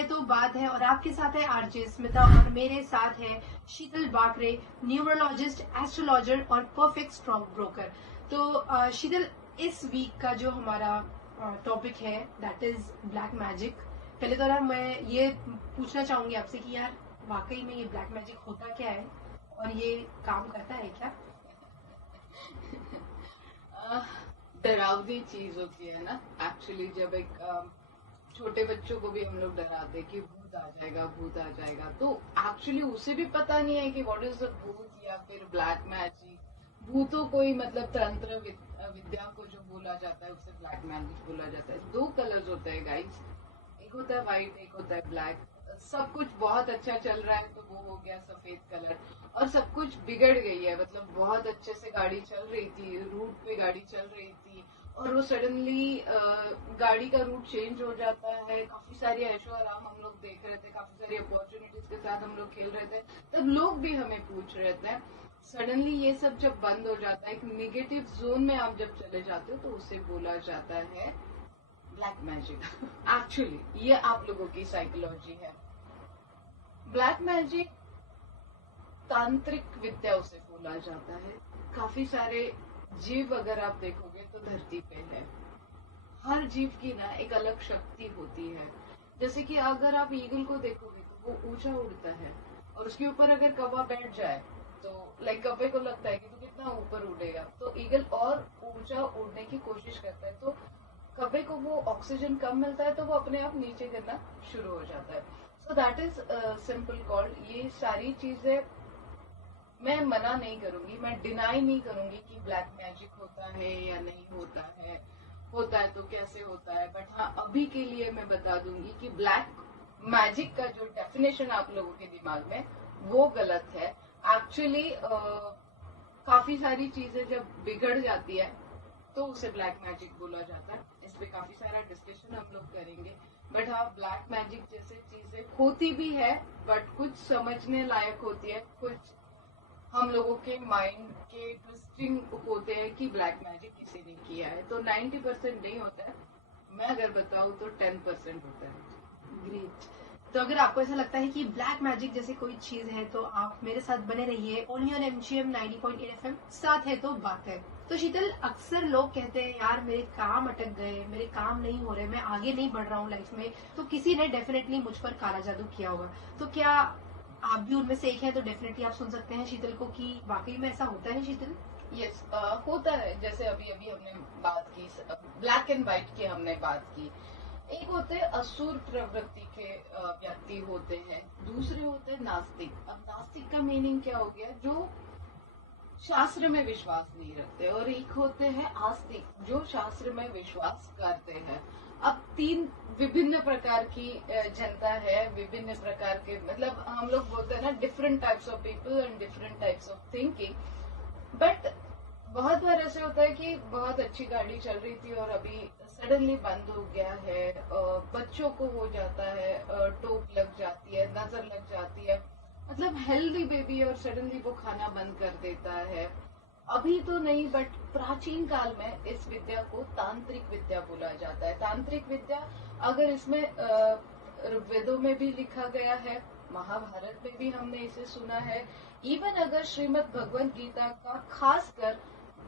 है तो बात है और आपके साथ है आरजे स्मिता और मेरे साथ है शीतल बाकरे, न्यूमरोलॉजिस्ट, एस्ट्रोलॉजर और परफेक्ट स्टॉक ब्रोकर। तो शीतल, इस वीक का जो हमारा टॉपिक है दैट इज ब्लैक मैजिक। पहले तो यार मैं ये पूछना चाहूंगी आपसे कि यार वाकई में ये ब्लैक मैजिक होता क्या है और ये काम करता है क्या? डरावनी चीज होती है ना एक्चुअली। जब एक छोटे बच्चों को भी हम लोग डराते हैं कि भूत आ जाएगा, भूत आ जाएगा, तो एक्चुअली उसे भी पता नहीं है कि व्हाट इज द भूत या फिर ब्लैक मैजिक। भूतों को ही मतलब तंत्र विद्या को जो बोला जाता है उसे ब्लैक मैजिक बोला जाता है। 2 कलर्स होते हैं गाइस, एक होता है व्हाइट, एक होता है ब्लैक। सब कुछ बहुत अच्छा चल रहा है तो वो हो गया सफेद कलर, और सब कुछ बिगड़ गई है। मतलब बहुत अच्छे से गाड़ी चल रही थी, रूट पे गाड़ी चल रही थी, और वो सडनली गाड़ी का रूट चेंज हो जाता है। काफी सारी ऐशो आराम हम लोग देख रहे थे, काफी सारी अपॉर्चुनिटीज के साथ हम लोग खेल रहे थे, तब लोग भी हमें पूछ रहे थे। सडनली ये सब जब बंद हो जाता है, एक निगेटिव जोन में आप जब चले जाते हो, तो उसे बोला जाता है ब्लैक मैजिक। एक्चुअली ये आप लोगों की साइकोलॉजी है। ब्लैक मैजिक तांत्रिक विद्या उसे बोला जाता है। काफी सारे जीव अगर आप देखोगे तो धरती पे है। हर जीव की ना एक अलग शक्ति होती है। जैसे कि अगर आप ईगल को देखोगे तो वो ऊंचा उड़ता है, और उसके ऊपर अगर कौवा बैठ जाए तो लाइक कौवे को लगता है कि तो कितना ऊपर उड़ेगा, तो ईगल और ऊंचा उड़ने की कोशिश करता है। तो कौवे को वो ऑक्सीजन कम मिलता है तो वो अपने आप नीचे गिरना शुरू हो जाता है। So that is simple called. ये सारी चीजें मैं मना नहीं करूंगी, मैं डिनाई नहीं करूंगी कि ब्लैक मैजिक होता है या नहीं होता है। होता है तो कैसे होता है, बट हाँ अभी के लिए मैं बता दूंगी कि ब्लैक मैजिक का जो डेफिनेशन आप लोगों के दिमाग में वो गलत है। एक्चुअली काफी सारी चीजें जब बिगड़ जाती है तो उसे ब्लैक मैजिक बोला जाता है। इस पे काफी सारा डिस्कशन हम लोग करेंगे। बट हाँ, ब्लैक मैजिक जैसे चीजें होती भी है, बट कुछ समझने लायक होती है, कुछ हम लोगों के माइंड के ट्विस्टिंग होते हैं कि ब्लैक मैजिक किसी ने किया है। तो 90% नहीं होता है, मैं अगर बताऊं तो 10% होता है। ग्रेट। तो अगर आपको ऐसा लगता है कि ब्लैक मैजिक जैसे कोई चीज है तो आप मेरे साथ बने रहिए ओनली ऑन MGM 90.8 FM। साथ है तो बात है। तो शीतल, अक्सर लोग कहते हैं यार मेरे काम अटक गए, मेरे काम नहीं हो रहे, मैं आगे नहीं बढ़ रहा हूँ लाइफ में, तो किसी ने डेफिनेटली मुझ पर काला जादू किया होगा। तो क्या आप भी उनमें से एक है? तो डेफिनेटली आप सुन सकते हैं शीतल को कि वाकई में ऐसा होता है शीतल। यस, होता है। जैसे अभी अभी हमने बात की ब्लैक एंड व्हाइट की, हमने बात की। एक होते हैं असुर प्रवृत्ति के व्यक्ति होते हैं, दूसरे होते हैं नास्तिक। अब नास्तिक का मीनिंग क्या हो गया? जो शास्त्र में विश्वास नहीं रखते। और एक होते हैं आस्तिक, जो शास्त्र में विश्वास करते हैं। अब 3 विभिन्न प्रकार की जनता है, विभिन्न प्रकार के, मतलब हम लोग बोलते हैं ना, different types of people and different types of thinking. But बहुत बार ऐसे होता है कि बहुत अच्छी गाड़ी चल रही थी और अभी सडनली बंद हो गया है। बच्चों को हो जाता है, टोक लग जाती है, नजर लग जाती है, मतलब हेल्दी बेबी, और सडनली वो खाना बंद कर देता है। अभी तो नहीं, बट प्राचीन काल में इस विद्या को तांत्रिक विद्या बोला जाता है। तांत्रिक विद्या, अगर इसमें ऋग्वेदों में भी लिखा गया है, महाभारत में भी हमने इसे सुना है। इवन अगर श्रीमद् भगवत गीता का खासकर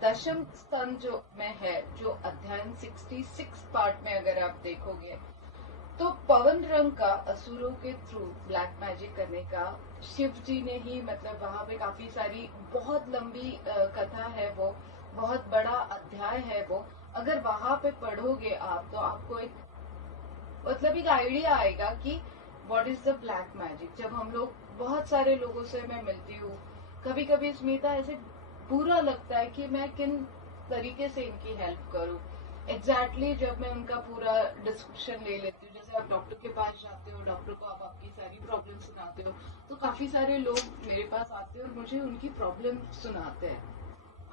दशम स्तंभ जो में है, जो अध्याय 66 पार्ट में अगर आप देखोगे, तो पवन रंग का असुरों के थ्रू ब्लैक मैजिक करने का शिव जी ने ही, मतलब वहां पे काफी सारी बहुत लंबी कथा है, वो बहुत बड़ा अध्याय है वो। अगर वहां पे पढ़ोगे आप तो आपको एक मतलब एक आइडिया आएगा कि what is the black magic. जब हम लोग, बहुत सारे लोगों से मैं मिलती हूँ, कभी कभी स्मिता ऐसे बुरा लगता है कि मैं किन तरीके से इनकी हेल्प करूँ। एग्जैक्टली जब मैं उनका पूरा डिस्क्रिप्शन ले लेती हूँ, जैसे आप डॉक्टर के पास जाते हो, डॉक्टर को आप आपकी सारी प्रॉब्लम सुनाते हो, तो काफी सारे लोग मेरे पास आते हैं और मुझे उनकी प्रॉब्लम सुनाते हैं।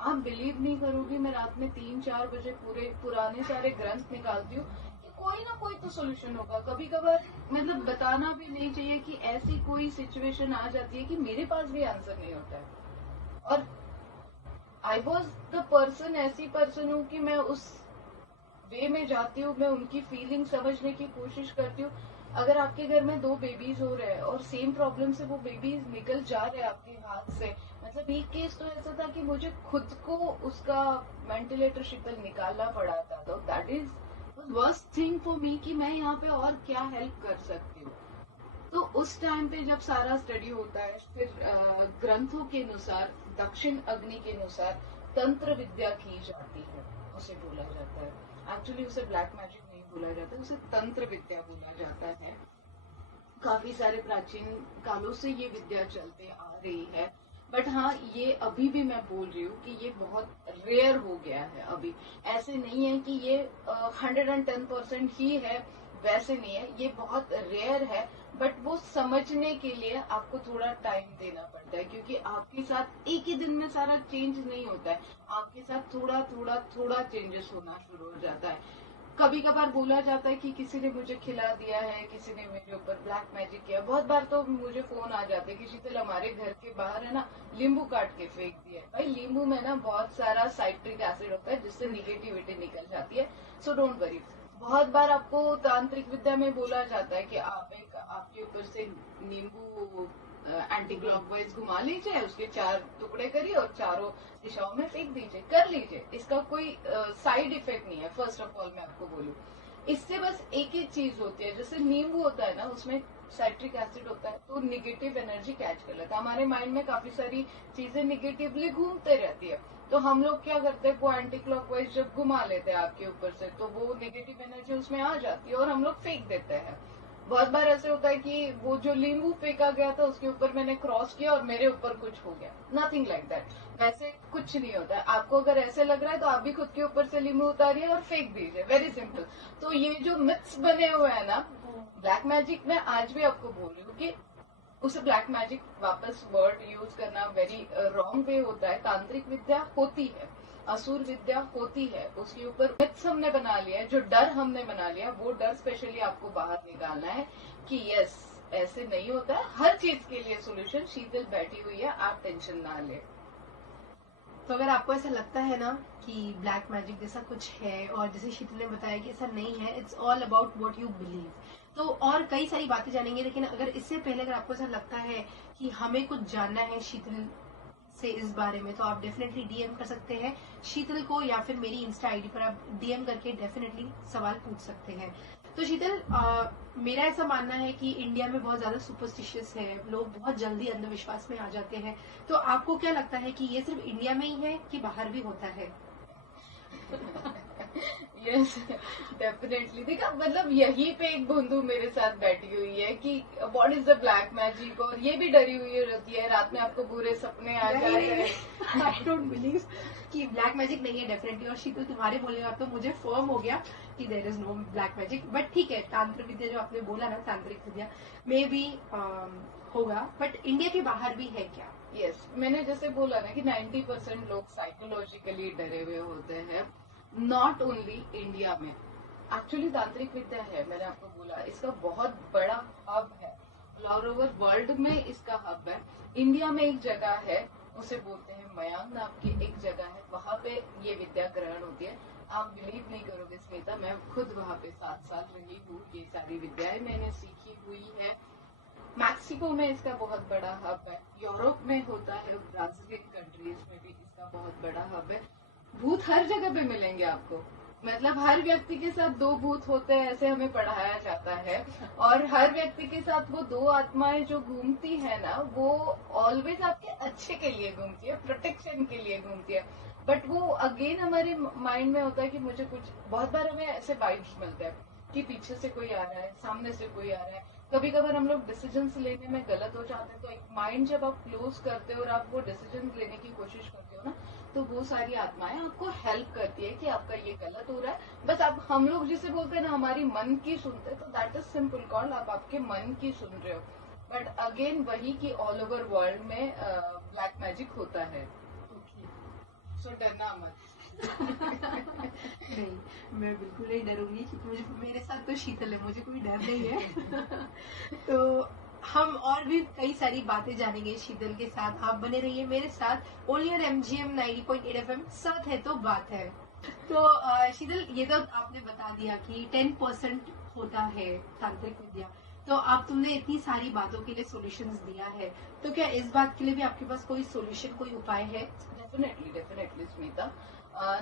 आप बिलीव नहीं करोगी, मैं रात में 3-4 बजे पूरे पुराने सारे ग्रंथ निकालती हूँ कि कोई ना कोई तो सोल्यूशन होगा। कभी कभार मतलब बताना भी नहीं चाहिए कि ऐसी कोई सिचुएशन आ जाती है कि मेरे पास भी आंसर नहीं होता है। और आई वॉज द पर्सन, ऐसी पर्सन हूँ कि मैं उस वे में जाती हूँ, मैं उनकी फीलिंग समझने की कोशिश करती हूँ। अगर आपके घर में 2 बेबीज हो रहे हैं और सेम प्रॉब्लम से वो बेबीज निकल जा रहे हैं आपके हाथ से, मतलब एक केस तो ऐसा था कि मुझे खुद को उसका वेंटिलेटर शीतल निकालना पड़ा था, तो that is worst thing for me कि मैं यहाँ पे और क्या हेल्प कर सकती हूँ। तो उस टाइम पे जब सारा स्टडी होता है, फिर ग्रंथों के अनुसार, दक्षिण अग्नि के अनुसार तंत्र विद्या की जाती है, उसे बोला जाता है। एक्चुअली उसे ब्लैक मैजिक नहीं बोला जाता, उसे तंत्र विद्या बोला जाता है। काफी सारे प्राचीन कालों से ये विद्या चलते आ रही है, बट हाँ, ये अभी भी मैं बोल रही हूँ कि ये बहुत रेयर हो गया है। अभी ऐसे नहीं है कि ये 110% ही है, वैसे नहीं है, ये बहुत रेयर है। बट वो समझने के लिए आपको थोड़ा टाइम देना पड़ता है, क्योंकि आपके साथ एक ही दिन में सारा चेंज नहीं होता है, आपके साथ थोड़ा थोड़ा थोड़ा चेंजेस होना शुरू हो जाता है। कभी कभार बोला जाता है कि किसी ने मुझे खिला दिया है, किसी ने मेरे ऊपर ब्लैक मैजिक किया। बहुत बार तो मुझे फोन आ जाते हैं कि शीतल, हमारे घर के बाहर है ना, नींबू काट के फेंक दिया। भाई, नींबू में ना बहुत सारा साइट्रिक एसिड होता है, जिससे निगेटिविटी निकल जाती है, सो डोंट वरी। बहुत बार आपको तांत्रिक विद्या में बोला जाता है कि आप आपके ऊपर से नींबू एंटी क्लॉकवाइज घुमा लीजिए, उसके 4 टुकड़े करिए और चारों दिशाओं में फेंक दीजिए, कर लीजिए। इसका कोई साइड इफेक्ट नहीं है। फर्स्ट ऑफ ऑल मैं आपको बोलूं, इससे बस एक ही चीज होती है, जैसे नींबू होता है ना, उसमें साइट्रिक एसिड होता है, तो निगेटिव एनर्जी कैच कर लेता है। हमारे माइंड में काफी सारी चीजें निगेटिवली घूमते रहती है, तो हम लोग क्या करते हैं, वो एंटी क्लॉकवाइज जब घुमा लेते हैं आपके ऊपर से, तो वो नेगेटिव एनर्जी उसमें आ जाती है और हम लोग फेंक देते हैं। बहुत बार ऐसे होता है कि वो जो नींबू फेंका गया था, उसके ऊपर मैंने क्रॉस किया और मेरे ऊपर कुछ हो गया। नथिंग लाइक दैट, वैसे कुछ नहीं होता है। आपको अगर ऐसे लग रहा है तो आप भी खुद के ऊपर से नींबू उतारिए और फेंक दीजिए, वेरी सिंपल। तो ये जो मिथ्स बने हुए हैं ना ब्लैक मैजिक में, आज भी आपको बोल रही हूँ कि उसे ब्लैक मैजिक वापस वर्ड यूज करना वेरी रॉन्ग वे होता है। तांत्रिक विद्या होती है, असुर विद्या होती है, उसके ऊपर मिथ्स हमने बना लिया है, जो डर हमने बना लिया, वो डर स्पेशली आपको बाहर निकालना है कि यस, ऐसे नहीं होता है, हर चीज के लिए सोल्यूशन। शीतल बैठी हुई है, आप टेंशन ना ले। तो अगर आपको ऐसा लगता है ना कि ब्लैक मैजिक जैसा कुछ है, और जैसे शीतल ने बताया कि ऐसा नहीं है, it's all about what you believe, तो और कई सारी बातें जानेंगे। लेकिन अगर इससे पहले अगर आपको ऐसा लगता है कि हमें कुछ जानना है शीतल से इस बारे में, तो आप डेफिनेटली डीएम कर सकते हैं शीतल को, या फिर मेरी इंस्टा आईडी पर आप डीएम करके डेफिनेटली सवाल पूछ सकते हैं। तो शीतल, मेरा ऐसा मानना है कि इंडिया में बहुत ज्यादा सुपरस्टिशियस है, लोग बहुत जल्दी अंधविश्वास में आ जाते हैं। तो आपको क्या लगता है कि ये सिर्फ इंडिया में ही है कि बाहर भी होता है? Yes, definitely. देखा, मतलब यहीं पे एक बंधु मेरे साथ बैठी हुई है कि what is the black magic, और ये भी डरी हुई रहती है, रात में आपको बुरे सपने आ जाते हैं। आई डोंट बिलीव कि ब्लैक मैजिक नहीं है डेफिनेटली। और शीतल, तुम्हारे बोलने का तो मुझे फर्म हो गया कि there is no black magic. But ठीक है, तांत्रिक विद्या जो आपने बोला ना, तांत्रिक विद्या में भी होगा, बट इंडिया के बाहर भी है क्या? यस, मैंने जैसे बोला ना कि 90% लोग साइकोलॉजिकली डरे हुए होते हैं, नॉट ओनली इंडिया में। एक्चुअली तांत्रिक विद्या है, मैंने आपको बोला, इसका बहुत बड़ा हब है, ऑल ओवर वर्ल्ड में इसका हब है। इंडिया में एक जगह है, उसे बोलते हैं मयांग नाम की एक जगह है, वहां पे ये विद्या ग्रहण होती है। आप बिलीव नहीं करोगे स्मिता, मैं खुद वहां पे 7 साल रही हूँ, ये सारी विद्याएं मैंने सीखी हुई है। मैक्सिको में इसका बहुत बड़ा हब है, यूरोप में होता है, ब्राजीलियन कंट्रीज में भी इसका बहुत बड़ा हब है। भूत हर जगह पे मिलेंगे आपको, मतलब हर व्यक्ति के साथ 2 भूत होते हैं, ऐसे हमें पढ़ाया जाता है। और हर व्यक्ति के साथ वो 2 आत्माएं जो घूमती है ना, वो ऑलवेज आपके अच्छे के लिए घूमती है, प्रोटेक्शन के लिए घूमती है। बट वो अगेन हमारे माइंड में होता है कि मुझे कुछ, बहुत बार हमें ऐसे वाइब्स मिलते हैं कि पीछे से कोई आ रहा है, सामने से कोई आ रहा है। कभी कभार हम लोग डिसीजंस लेने में गलत हो जाते हैं, तो एक माइंड जब आप क्लोज करते हो और आप वो डिसीजंस लेने की कोशिश करते हो ना, तो वो सारी आत्माएं आपको हेल्प करती है कि आपका ये गलत हो रहा है। बस आप, हम लोग जिसे बोलते हैं ना, हमारी मन की सुनते हैं, तो दैट इज सिंपल कॉल, आप आपके मन की सुन रहे हो। बट अगेन वही कि ऑल ओवर वर्ल्ड में ब्लैक मैजिक होता है, सो डरना मत। नहीं, मैं बिल्कुल नहीं डरूंगी, क्योंकि मुझे, मेरे साथ तो शीतल है, मुझे कोई डर नहीं है। तो हम और भी कई सारी बातें जानेंगे शीतल के साथ। आप बने रहिए मेरे साथ, ओनली ऑन MGM 90.8 FM, साथ है तो बात है। तो शीतल, ये तो आपने बता दिया कि 10% होता है तांत्रिक विद्या, तो आप तुमने इतनी सारी बातों के लिए सॉल्यूशंस दिया है, तो क्या इस बात के लिए भी आपके पास कोई सॉल्यूशन, कोई उपाय है? डेफिनेटली स्मिता।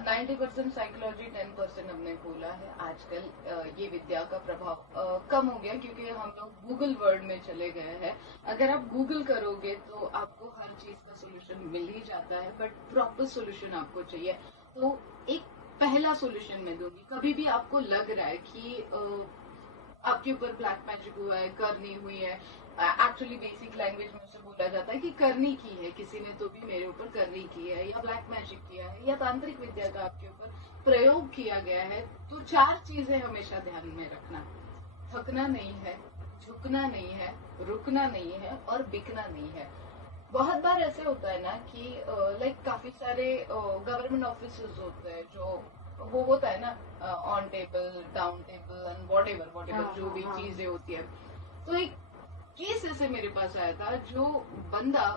90% साइकोलॉजी, 10% हमने बोला है। आजकल ये विद्या का प्रभाव कम हो गया क्योंकि हम लोग गूगल वर्ल्ड में चले गए हैं। अगर आप गूगल करोगे तो आपको हर चीज का सोल्यूशन मिल ही जाता है, बट प्रॉपर सोल्यूशन आपको चाहिए। तो एक पहला सोल्यूशन मैं दूंगी, कभी भी आपको लग रहा है कि आपके ऊपर ब्लैक मैजिक हुआ है, करनी हुई है, एक्चुअली बेसिक लैंग्वेज में उसे बोला जाता है कि करनी की है, किसी ने तो भी मेरे ऊपर करनी की है, या ब्लैक मैजिक किया है, या तांत्रिक विद्या का आपके ऊपर प्रयोग किया गया है, तो 4 चीजें हमेशा ध्यान में रखना। थकना नहीं है, झुकना नहीं है, रुकना नहीं है, और बिकना नहीं है। बहुत बार ऐसे होता है ना कि लाइक काफी सारे गवर्नमेंट ऑफिस होते हैं जो वो होता है ना on table, down table and what जो भी चीजें होती है। तो एक केस ऐसे मेरे पास आया था, जो बंदा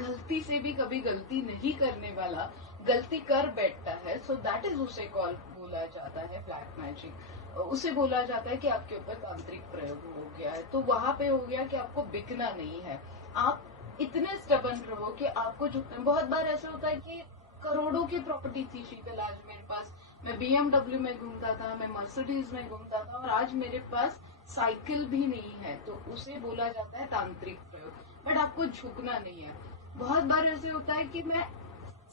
गलती से भी कभी गलती नहीं करने वाला गलती कर बैठता है, सो दैट इज उसे बोला जाता है ब्लैक मैजिक। उसे बोला जाता है कि आपके ऊपर तांत्रिक प्रयोग हो गया है। तो वहां पे हो गया कि आपको बिकना नहीं है, आप इतने स्टबन रहो कि आपको झुकना। बहुत बार ऐसा होता है कि करोड़ों की प्रॉपर्टी थी शीतल आज मेरे पास, मैं BMW में घूमता था, मैं मर्सिडीज में घूमता था, और आज मेरे पास साइकिल भी नहीं है, तो उसे बोला जाता है तांत्रिक प्रयोग। बट आपको झुकना नहीं है। बहुत बार ऐसे होता है कि मैं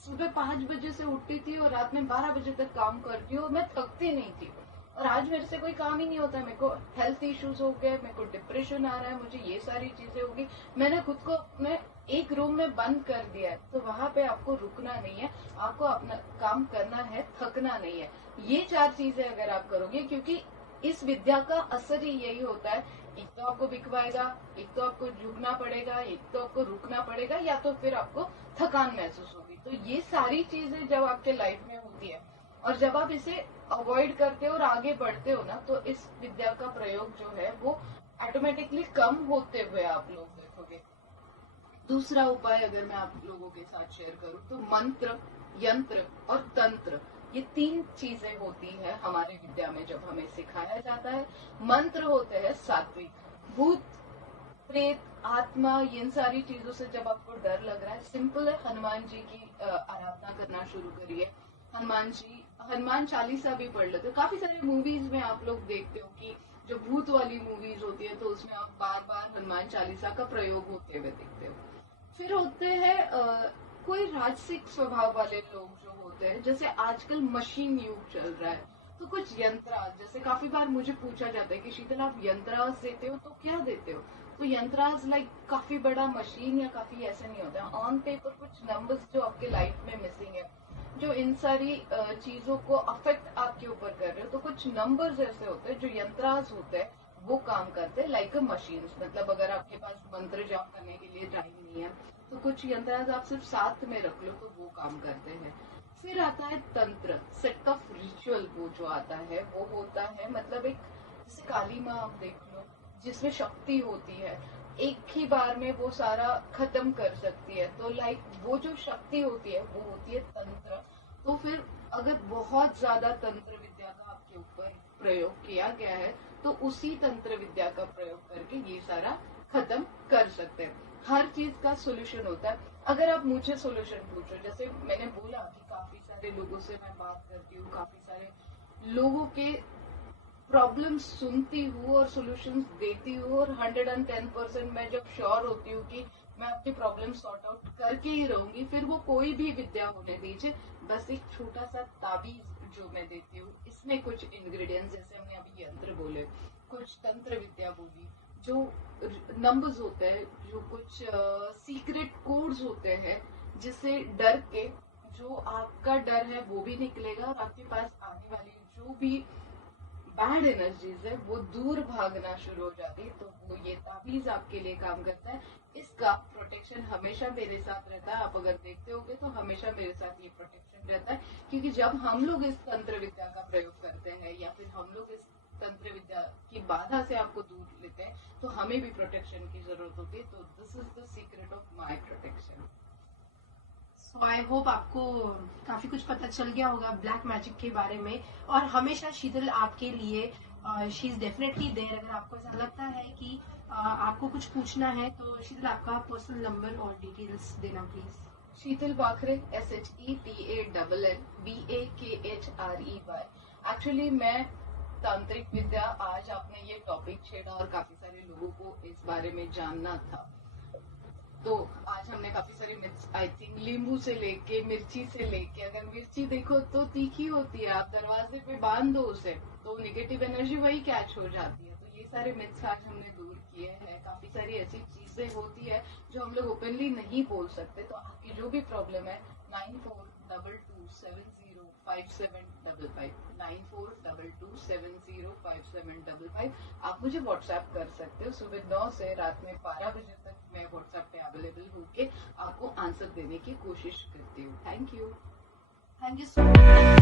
सुबह 5 बजे से उठती थी और रात में 12 बजे तक काम करती हूँ, मैं थकती नहीं थी, और आज मेरे से कोई काम ही नहीं होता। मेरे को हेल्थ इश्यूज हो गए, मेरे को डिप्रेशन आ रहा है, मुझे ये सारी चीजें होगी, मैंने खुद को अपने एक रूम में बंद कर दिया है। तो वहां पे आपको रुकना नहीं है, आपको अपना काम करना है, थकना नहीं है। ये 4 चीजें अगर आप करोगे, क्योंकि इस विद्या का असर ही यही होता है, एक तो आपको बिकवाएगा, एक तो आपको झुकना पड़ेगा, एक तो आपको रुकना पड़ेगा, या तो फिर आपको थकान महसूस होगी। तो ये सारी चीजें जब आपके लाइफ में होती है और जब आप इसे अवॉइड करते हो और आगे बढ़ते हो ना, तो इस विद्या का प्रयोग जो है वो ऑटोमेटिकली कम होते हुए आप लोग देखोगे। दूसरा उपाय अगर मैं आप लोगों के साथ शेयर करूं तो मंत्र, यंत्र और तंत्र, ये 3 चीजें होती है हमारे विद्या में जब हमें सिखाया जाता है। मंत्र होते हैं सात्विक, भूत प्रेत आत्मा, इन सारी चीजों से जब आपको डर लग रहा है, सिंपल है, हनुमान जी की आराधना करना शुरू करिए। हनुमान चालीसा भी पढ़ लेते हो। काफी सारे मूवीज में आप लोग देखते हो कि जो भूत वाली मूवीज होती है तो उसमें आप बार बार हनुमान चालीसा का प्रयोग होते हुए देखते हो। फिर होते हैं कोई राजसिक स्वभाव वाले लोग जो होते हैं, जैसे आजकल मशीन युग चल रहा है, तो कुछ यंत्रास, जैसे काफी बार मुझे पूछा जाता है कि शीतल आप यंत्रास देते हो, तो क्या देते हो? तो यंत्रास लाइक काफी बड़ा मशीन या काफी ऐसा नहीं होता, ऑन पेपर कुछ नंबर्स जो आपके लाइफ में मिसिंग है, जो इन सारी चीजों को अफेक्ट आपके ऊपर कर रहे हो, तो कुछ नंबर्स ऐसे होते हैं जो यंत्रास होते हैं वो काम करते हैं लाइक अ मशीन। मतलब अगर आपके पास मंत्र जाप करने के लिए टाइम नहीं है तो कुछ यंत्रास आप सिर्फ साथ में रख लो तो वो काम करते हैं। फिर आता है तंत्र, सेट ऑफ रिचुअल, वो जो आता है वो होता है मतलब एक, जैसे काली माँ आप देख लो जिसमें शक्ति होती है, एक ही बार में वो सारा खत्म कर सकती है, तो लाइक वो जो शक्ति होती है वो होती है तंत्र। तो फिर अगर बहुत ज्यादा तंत्र विद्या का आपके ऊपर प्रयोग किया गया है तो उसी तंत्र विद्या का प्रयोग करके ये सारा खत्म कर सकते हैं। हर चीज का सोल्यूशन होता है। अगर आप मुझे सोल्यूशन पूछो, जैसे मैंने बोला कि काफी सारे लोगों से मैं बात करती हूँ, काफी सारे लोगों के प्रॉब्लम सुनती हूँ और सोल्यूशंस देती हूँ, और 110% मैं जब श्योर होती हूँ कि मैं आपकी प्रॉब्लम सॉर्ट आउट करके ही रहूंगी, फिर वो कोई भी विद्या होने दीजिए, बस एक छोटा सा ताबीज जो मैं देती हूँ, इसमें कुछ इंग्रेडिएंट्स, जैसे हमने अभी यंत्र बोले, कुछ तंत्र विद्या बोली, जो नंबर्स होते हैं, जो कुछ सीक्रेट कोड्स होते हैं, जिससे डर के जो आपका डर है वो भी निकलेगा और आपके पास आने वाली जो भी बैड एनर्जीज है वो दूर भागना शुरू हो जाती है। तो वो ये ताबीज आपके लिए काम करता है। इसका प्रोटेक्शन हमेशा मेरे साथ रहता है। आप अगर देखते होगे तो हमेशा मेरे साथ ये प्रोटेक्शन रहता है, क्योंकि जब हम लोग इस तंत्र विद्या का प्रयोग करते हैं या फिर हम लोग इस तंत्र विद्या की बाधा से आपको दूर लेते हैं तो हमें भी प्रोटेक्शन की जरूरत होती है। तो this is the secret of my protection. So I hope आपको काफी कुछ पता चल गया होगा ब्लैक मैजिक के बारे में, और हमेशा शीतल आपके लिए शी इज डेफिनेटली देयर। अगर आपको ऐसा लगता है कि आपको कुछ पूछना है तो शीतल आपका पर्सनल नंबर और डिटेल्स देना please. Sheetal Bakhre, SHETALLBAKHREY। Actually मैं तांत्रिक विद्या, आज आपने ये टॉपिक छेड़ा और काफी सारे लोगों को इस बारे में जानना था, तो आज हमने काफी सारी मिर्च, आई थिंक नींबू से लेके मिर्ची से लेके, अगर मिर्ची देखो तो तीखी होती है, आप दरवाजे पे बांध दो उसे तो नेगेटिव एनर्जी वही कैच हो जाती है। तो ये सारे मिथ्स आज हमने दूर किए हैं। काफी सारी ऐसी चीजें होती है जो हम लोग ओपनली नहीं बोल सकते। तो आपकी जो भी प्रॉब्लम है 9422705755 9422705755 आप मुझे व्हाट्सएप कर सकते हो। सुबह 9 से रात में 12 बजे तक मैं व्हाट्सएप पे अवेलेबल होके आपको आंसर देने की कोशिश करती हूँ। Thank you so much.